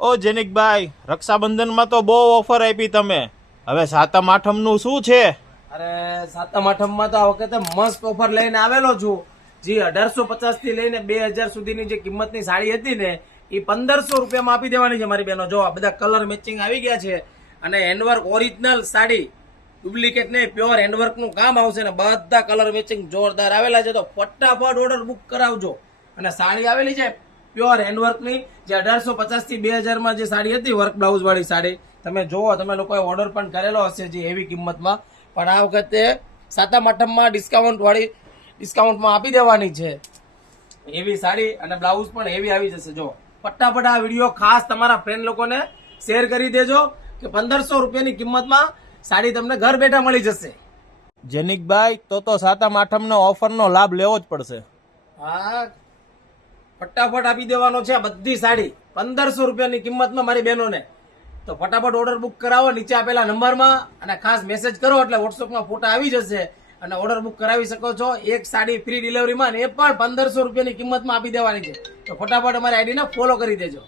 ઓ જેનિકભાઈ, રક્ષાબંધનમાં તો બહુ ઓફર આપી તમે. હવે સાતમ આઠમનું શું છે? અરે સાતમ આઠમમાં તો આ વખતે મસ્ત ઓફર લઈને આવેલો છું. જે 1850 થી લઈને 2000 સુધીની જે કિંમતની સાડી હતી ને એ 1500 રૂપિયામાં આપી દેવાની છે મારી બહેનો. જો આ બધા કલર મેચિંગ આવી ગયા છે અને હેન્ડવર્ક ઓરિજિનલ સાડી, ડુપ્લિકેટ નહીં, પ્યોર હેન્ડવર્ક નું કામ આવશે ને બધા કલર મેચિંગ જોરદાર આવેલા છે. તો ફટાફટ ઓર્ડર બુક કરાવજો. અને સાડી આવેલી છે પ્યોર હેન્ડવર્ક ની, જે 1850 થી 2000 માં જે સાડી હતી વર્ક બ્લાઉઝ વાળી સાડી, તમે જોવો, તમે લોકોએ ઓર્ડર પણ કરેલો હશે જે હેવી કિંમતમાં. પણ આ વખતે સાતમ આઠમમાં ડિસ્કાઉન્ટમાં આપી દેવાની છે એવી સાડી. અને બ્લાઉઝ પણ હેવી આવી જશે. જો ફટાફટ આ વિડીયો ખાસ તમારા ફ્રેન્ડ લોકોને શેર કરી દેજો કે 1500 રૂપિયાની કિંમતમાં સાડી તમને ઘર બેઠા મળી જશે. જેનિકભાઈ, તો સાતમ આઠમનો ઓફરનો લાભ લેવો જ પડશે. હા, ફટાફટ આપી દેવાનો છે બધી સાડી 1500 રૂપિયાની કિંમતમાં મારી બહેનોને. તો ફટાફટ ઓર્ડર બુક કરાવો નીચે આપેલા નંબરમાં, અને ખાસ મેસેજ કરો એટલે વોટ્સઅપમાં ફોટા આવી જશે અને ઓર્ડર બુક કરાવી શકો છો. એક સાડી ફ્રી ડિલિવરીમાં, એ પણ 1500 રૂપિયાની કિંમતમાં આપી દેવાની છે. તો ફટાફટ અમારી આઈડીને ફોલો કરી દેજો.